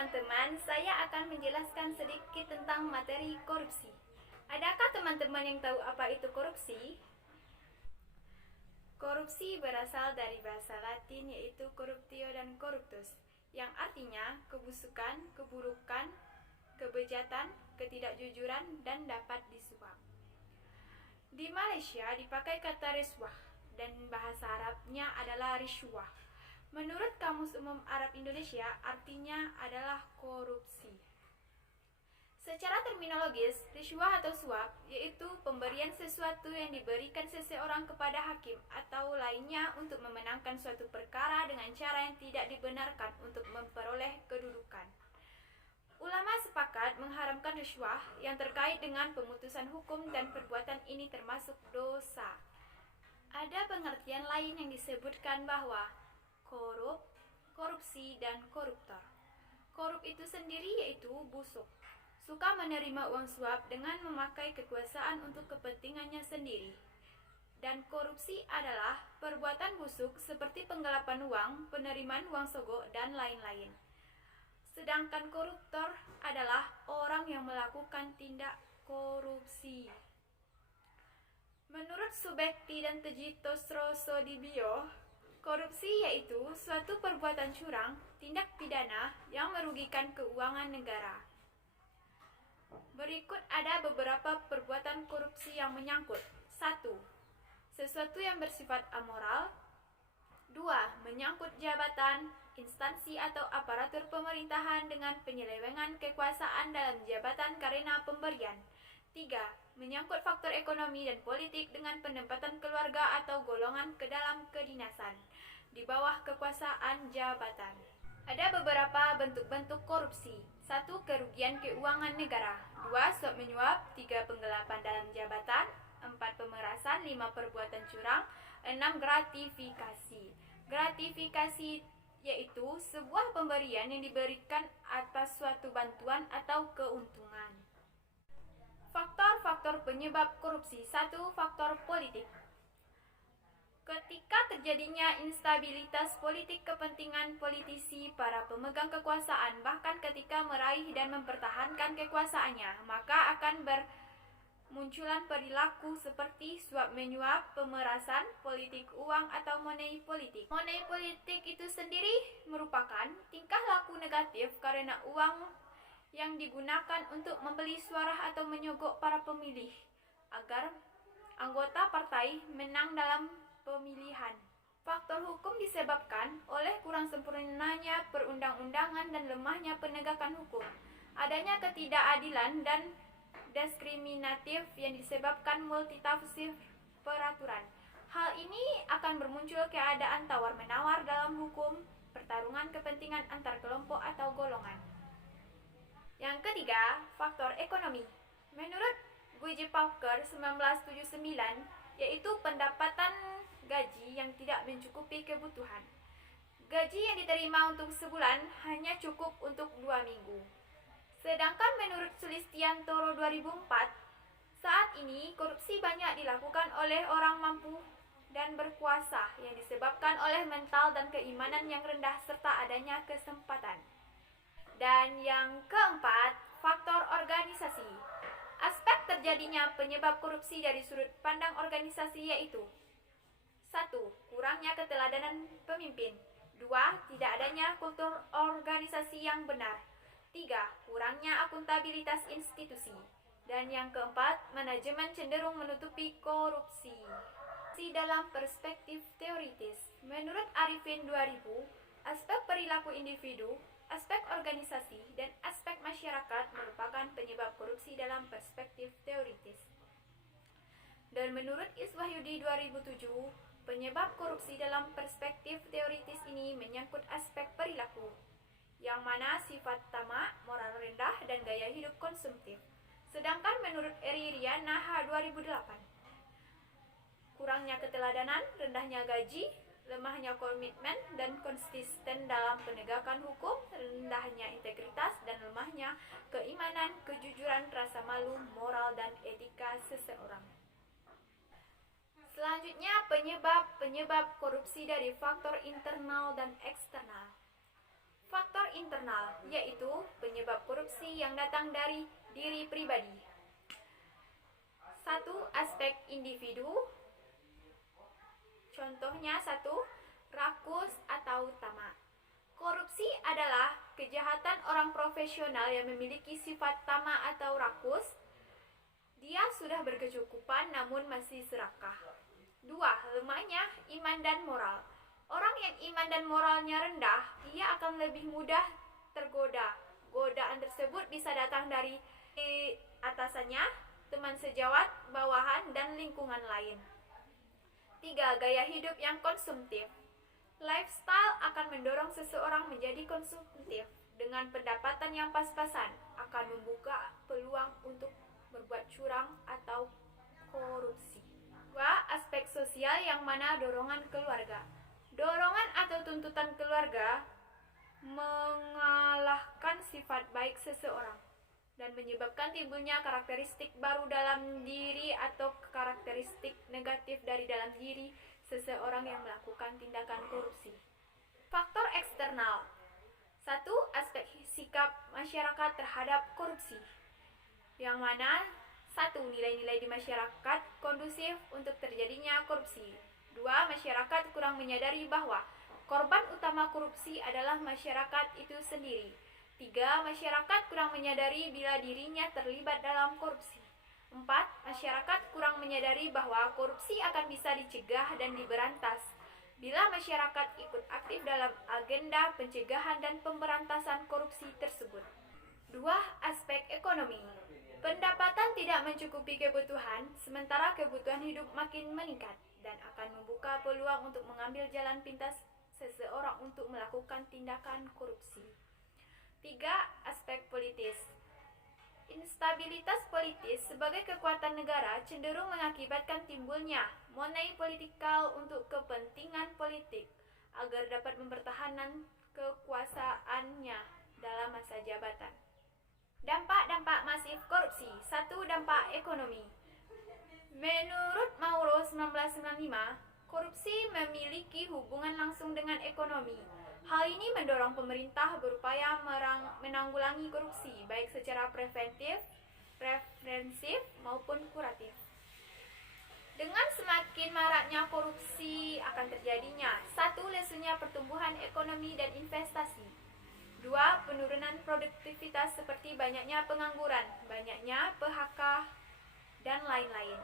teman-teman, saya akan menjelaskan sedikit tentang materi korupsi. Adakah teman-teman yang tahu apa itu korupsi? Korupsi berasal dari bahasa Latin yaitu corruptio dan corruptus, yang artinya kebusukan, keburukan, kebejatan, ketidakjujuran, dan dapat disuap. Di Malaysia dipakai kata riswah, dan bahasa Arabnya adalah riswah. Menurut Kamus Umum Arab Indonesia, artinya adalah korupsi. Secara terminologis, riswah atau suap yaitu pemberian sesuatu yang diberikan seseorang kepada hakim atau lainnya untuk memenangkan suatu perkara dengan cara yang tidak dibenarkan untuk memperoleh kedudukan. Ulama sepakat mengharamkan riswah yang terkait dengan pemutusan hukum dan perbuatan ini termasuk dosa. Ada pengertian lain yang disebutkan bahwa korup, korupsi, dan koruptor. Korup itu sendiri yaitu busuk, suka menerima uang suap dengan memakai kekuasaan untuk kepentingannya sendiri. Dan korupsi adalah perbuatan busuk seperti penggelapan uang, penerimaan uang sogok, dan lain-lain. Sedangkan koruptor adalah orang yang melakukan tindak korupsi. Menurut Subekti dan Tejito Srosodibio, korupsi yaitu suatu perbuatan curang, tindak pidana yang merugikan keuangan negara. Berikut ada beberapa perbuatan korupsi yang menyangkut. 1. Sesuatu yang bersifat amoral. 2. Menyangkut jabatan, instansi atau aparatur pemerintahan dengan penyelewengan kekuasaan dalam jabatan karena pemberian. 3. Menyangkut faktor ekonomi dan politik dengan penempatan keluarga atau golongan ke dalam kedinasan di bawah kekuasaan jabatan. Ada beberapa bentuk-bentuk korupsi. 1. Kerugian keuangan negara. 2. Suap menyuap. 3. Penggelapan dalam jabatan. 4. Pemerasan. 5. Perbuatan curang. 6. Gratifikasi. Gratifikasi yaitu sebuah pemberian yang diberikan atas suatu bantuan atau keuntungan. Faktor-faktor penyebab korupsi. 1. Faktor politik. Ketika terjadinya instabilitas politik, kepentingan politisi, para pemegang kekuasaan, bahkan ketika meraih dan mempertahankan kekuasaannya, maka akan bermunculan perilaku seperti suap menyuap, pemerasan, politik uang, atau money politik. Money politik itu sendiri merupakan tingkah laku negatif karena uang yang digunakan untuk membeli suara atau menyogok para pemilih agar anggota partai menang dalam pemilihan. Faktor hukum disebabkan oleh kurang sempurnanya perundang-undangan dan lemahnya penegakan hukum. Adanya ketidakadilan dan diskriminatif yang disebabkan multitafsir peraturan. Hal ini akan bermuncul keadaan tawar-menawar dalam hukum, pertarungan kepentingan antar kelompok atau golongan. Yang ketiga, faktor ekonomi. Menurut Guy Pauker 1979, yaitu pendapatan gaji yang tidak mencukupi kebutuhan. Gaji yang diterima untuk sebulan hanya cukup untuk 2 minggu. Sedangkan menurut Sulistiantoro 2004, saat ini korupsi banyak dilakukan oleh orang mampu dan berkuasa yang disebabkan oleh mental dan keimanan yang rendah serta adanya kesempatan. Dan yang keempat, faktor organisasi. Aspek terjadinya penyebab korupsi dari sudut pandang organisasi yaitu 1. Kurangnya keteladanan pemimpin. 2. Tidak adanya kultur organisasi yang benar. 3. Kurangnya akuntabilitas institusi. Dan yang keempat, manajemen cenderung menutupi korupsi. Dalam perspektif teoritis, menurut Arifin 2000, aspek perilaku individu, aspek organisasi, dan aspek masyarakat merupakan penyebab korupsi dalam perspektif teoritis. Dan menurut Iswahyudi 2007, penyebab korupsi dalam perspektif teoritis ini menyangkut aspek perilaku, yang mana sifat tamak, moral rendah, dan gaya hidup konsumtif. Sedangkan menurut Eri Riana 2008, kurangnya keteladanan, rendahnya gaji, lemahnya komitmen dan konsisten dalam penegakan hukum, rendahnya integritas, dan lemahnya keimanan, kejujuran, rasa malu, moral, dan etika seseorang. Selanjutnya, penyebab korupsi dari faktor internal dan eksternal. Faktor internal, yaitu penyebab korupsi yang datang dari diri pribadi. 1. Aspek individu. Contohnya 1. Rakus atau tamak. Korupsi adalah kejahatan orang profesional yang memiliki sifat tamak atau rakus. Dia sudah berkecukupan namun masih serakah. 2. Lemahnya iman dan moral. Orang yang iman dan moralnya rendah, ia akan lebih mudah tergoda. Godaan tersebut bisa datang dari atasannya, teman sejawat, bawahan, dan lingkungan lain. 3. Gaya hidup yang konsumtif. Lifestyle akan mendorong seseorang menjadi konsumtif. Dengan pendapatan yang pas-pasan, akan membuka peluang untuk berbuat curang atau korupsi. 2. Aspek sosial yang mana dorongan keluarga. Dorongan atau tuntutan keluarga mengalahkan sifat baik seseorang dan menyebabkan timbulnya karakteristik baru dalam diri atau karakteristik negatif dari dalam diri seseorang yang melakukan tindakan korupsi. Faktor eksternal. 1. Aspek sikap masyarakat terhadap korupsi, yang mana 1. Nilai-nilai di masyarakat kondusif untuk terjadinya korupsi. 2. Masyarakat kurang menyadari bahwa korban utama korupsi adalah masyarakat itu sendiri. 3. Masyarakat kurang menyadari bila dirinya terlibat dalam korupsi. 4. Masyarakat kurang menyadari bahwa korupsi akan bisa dicegah dan diberantas bila masyarakat ikut aktif dalam agenda pencegahan dan pemberantasan korupsi tersebut. 2. Aspek ekonomi. Pendapatan tidak mencukupi kebutuhan, sementara kebutuhan hidup makin meningkat dan akan membuka peluang untuk mengambil jalan pintas seseorang untuk melakukan tindakan korupsi. 3. Aspek politis. Instabilitas politis sebagai kekuatan negara cenderung mengakibatkan timbulnya money politikal untuk kepentingan politik agar dapat mempertahankan kekuasaannya dalam masa jabatan. Dampak-dampak masif korupsi. 1. Dampak ekonomi. Menurut Mauro 1995, korupsi memiliki hubungan langsung dengan ekonomi. Hal ini mendorong pemerintah berupaya menanggulangi korupsi, baik secara preventif, represif, maupun kuratif. Dengan semakin maraknya korupsi akan terjadinya 1. Lesunya pertumbuhan ekonomi dan investasi. 2. Penurunan produktivitas seperti banyaknya pengangguran, banyaknya PHK, dan lain-lain.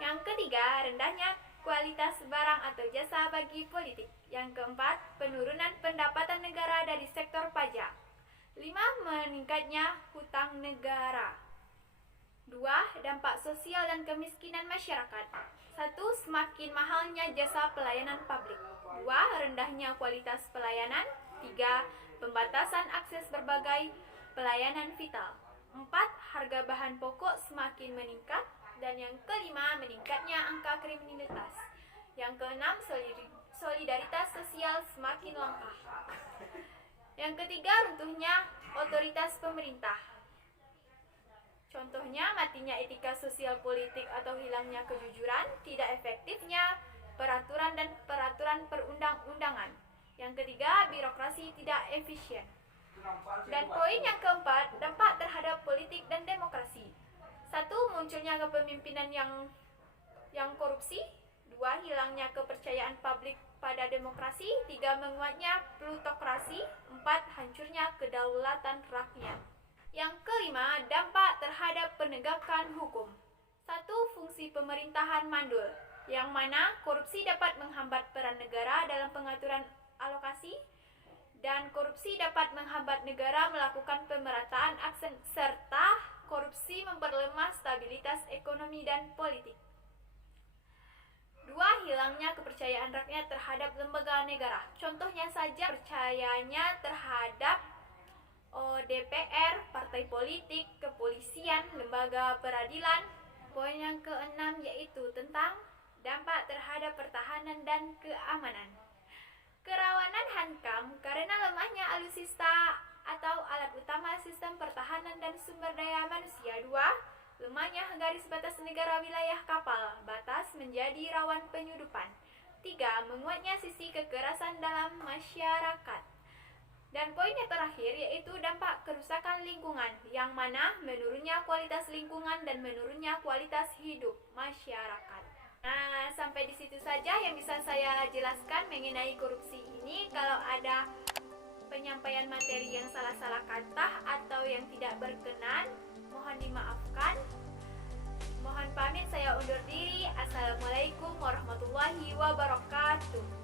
Yang ketiga, rendahnya kualitas barang atau jasa bagi politik. Yang keempat, penurunan pendapatan negara dari sektor pajak. 5. Meningkatnya hutang negara. 2. Dampak sosial dan kemiskinan masyarakat. 1. Semakin mahalnya jasa pelayanan publik. 2. Rendahnya kualitas pelayanan. 3. Pembatasan akses berbagai pelayanan vital. 4. Harga bahan pokok semakin meningkat. Dan yang kelima, meningkatnya angka kriminalitas. Yang keenam, solidaritas sosial semakin langka. Yang ketiga, runtuhnya otoritas pemerintah. Contohnya, matinya etika sosial politik atau hilangnya kejujuran, tidak efektifnya peraturan dan peraturan perundang-undangan. Yang ketiga, birokrasi tidak efisien. Dan poin yang keempat, dampak terhadap politik dan demokrasi. 1. Munculnya kepemimpinan yang korupsi. 2. Hilangnya kepercayaan publik pada demokrasi. 3. Menguatnya plutokrasi. 4. Hancurnya kedaulatan rakyat. Yang kelima, dampak terhadap penegakan hukum. 1. Fungsi pemerintahan mandul, yang mana korupsi dapat menghambat peran negara dalam pengaturan alokasi, dan korupsi dapat menghambat negara melakukan pemerataan akses, serta korupsi memperlemah stabilitas ekonomi dan politik. 2. Hilangnya kepercayaan rakyat terhadap lembaga negara. Contohnya saja percayanya terhadap DPR, partai politik, kepolisian, lembaga peradilan. Poin yang keenam yaitu tentang dampak terhadap pertahanan dan keamanan. Kerawanan hankam karena lemahnya alutsista atau alat utama sistem pertahanan dan sumber daya manusia. 2. Lemahnya garis batas negara wilayah kapal batas menjadi rawan penyudupan. 3. Menguatnya sisi kekerasan dalam masyarakat. Dan poin yang terakhir yaitu dampak kerusakan lingkungan, yang mana menurunnya kualitas lingkungan dan menurunnya kualitas hidup masyarakat. Nah, sampai di situ saja yang bisa saya jelaskan mengenai korupsi ini. Kalau ada penyampaian materi yang salah-salah kata atau yang tidak berkenan, mohon dimaafkan. Mohon pamit, saya undur diri. Assalamualaikum warahmatullahi wabarakatuh.